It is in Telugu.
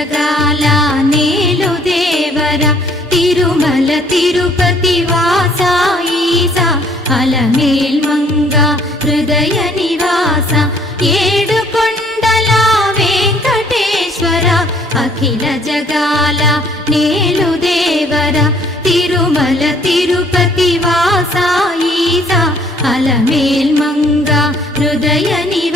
జగాల నేలు దేవర తిరుమల తిరుపతి వాస ఈసా అలమేల్ మంగ హృదయ నివాస ఏడు కొండల వెంకటేశ్వర అఖిల జగాల నేలు దేవర తిరుమల తిరుపతి వాస ఈసా అలమేల్ మంగ హృదయ నివాస